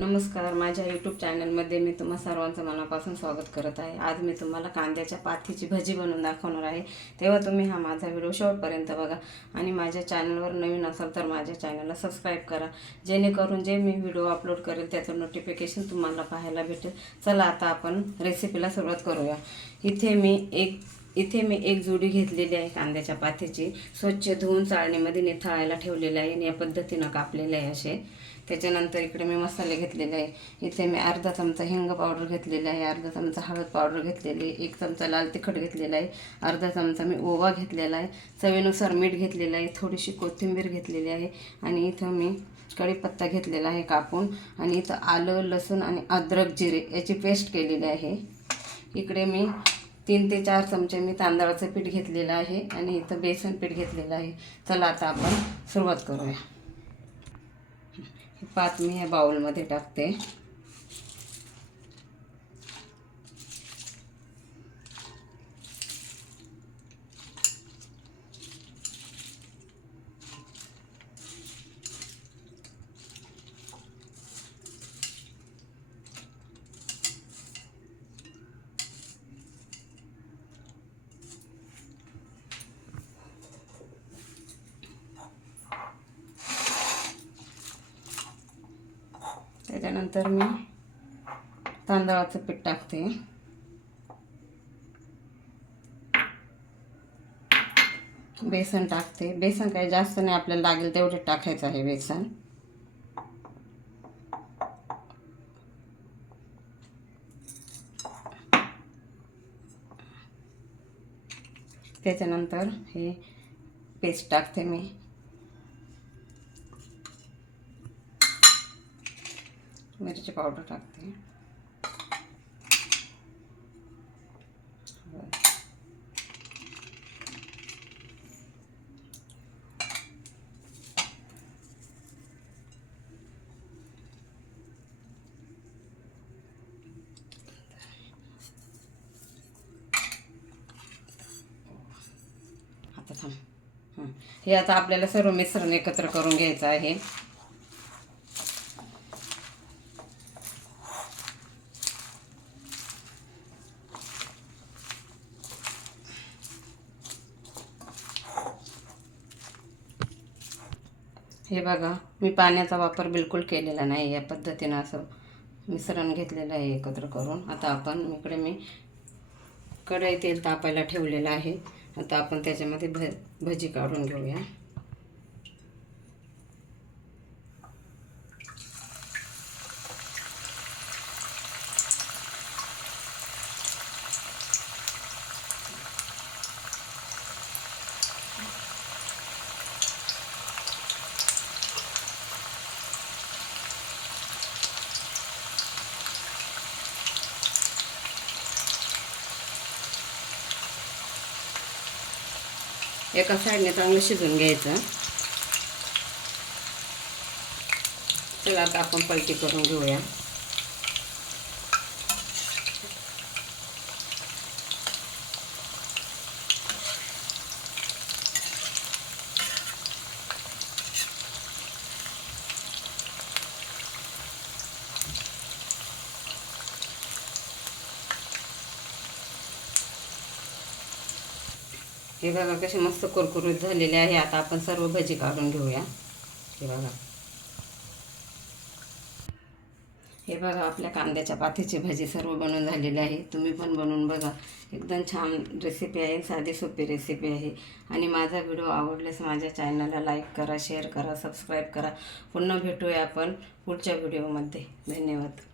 नमस्कार माझ्या यूट्यूब चॅनलमध्ये मी तुम्हा सर्वांचं मनापासून स्वागत करत आहे. आज मी तुम्हाला कांद्याच्या पाथीची भजी बनवून दाखवणार आहे. तेव्हा तुम्ही हा माझा व्हिडिओ शेवटपर्यंत बघा आणि माझ्या चॅनलवर नवीन असाल तर माझ्या चॅनलला सबस्क्राईब करा. जेणेकरून जे मी व्हिडिओ अपलोड करेल त्याचं नोटिफिकेशन तुम्हाला पाहायला भेटेल. चला आता आपण रेसिपीला सुरुवात करूया. इथे मी एक इथे मी एक जोडी घेतलेली आहे कांद्याच्या पाथीची स्वच्छ धुवून चाळणीमध्ये निथाळायला ठेवलेलं आहे आणि या पद्धतीनं कापलेलं आहे असे. त्याच्यानंतर इकडे मी मसाले घेतलेले आहे. इथे मी अर्धा चमचा हिंग पावडर घेतलेला आहे. अर्धा चमचा हळद पावडर घेतलेली आहे. एक चमचा लाल तिखट घेतलेला आहे. अर्धा चमचा मी ओवा घेतलेला आहे. चवीनुसार मीठ घेतलेलं आहे. थोडीशी कोथिंबीर घेतलेली आहे. आणि इथं मी कढीपत्ता घेतलेला आहे कापून. आणि इथं आलं लसूण आणि अद्रक जिरे याची पेस्ट केलेली आहे. इकडे मी तीन ते चार चमचे मी तांदळाचं पीठ घेतलेलं आहे आणि इथं बेसन पीठ घेतलेलं आहे. चला आता आपण सुरुवात करूया. पाच मी या बाउलमध्ये टाकते. त्याच्यानंतर मी तांदळाचं पीठ टाकते. बेसन टाकते. बेसन काही जास्त नाही आपल्याला लागेल तेवढे टाकायचं आहे बेसन. त्याच्यानंतर हे पेस्ट टाकते मी. मिरची पावडर टाकते. आता थांब. हे. आता आपल्याला सर्व मिश्रण एकत्र करून घ्यायचं आहे. हे बघा मी पाण्याचा वापर बिलकुल केलेला नाही या पद्धतीनं असं मिश्रण घेतलेलं आहे एकत्र करून. आता आपण इकडे मी कढई तेल तापायला ठेवलेलं आहे. आता आपण त्याच्यामध्ये भ भजी काढून घेऊया. एका साईडने चांगलं शिजून घ्यायचं. चला आता आपण पलटी करून घेऊया. हे बघा कसे मस्त कुरकुरीत झालेले आहे. आता आपण सर्व भजी काढून घेऊया. हे बघा. हे बघा आपल्या कांद्याच्या पाथीची भाजी सर्व बनवून झालेली आहे. तुम्ही पण बनवून बघा. एकदम छान रेसिपी आहे. साधी सोपी रेसिपी आहे. आणि माझा व्हिडिओ आवडल्यास माझ्या चॅनलला लाईक करा शेअर करा सबस्क्राईब करा. पुन्हा भेटूया आपण पुढच्या व्हिडिओमध्ये धन्यवाद.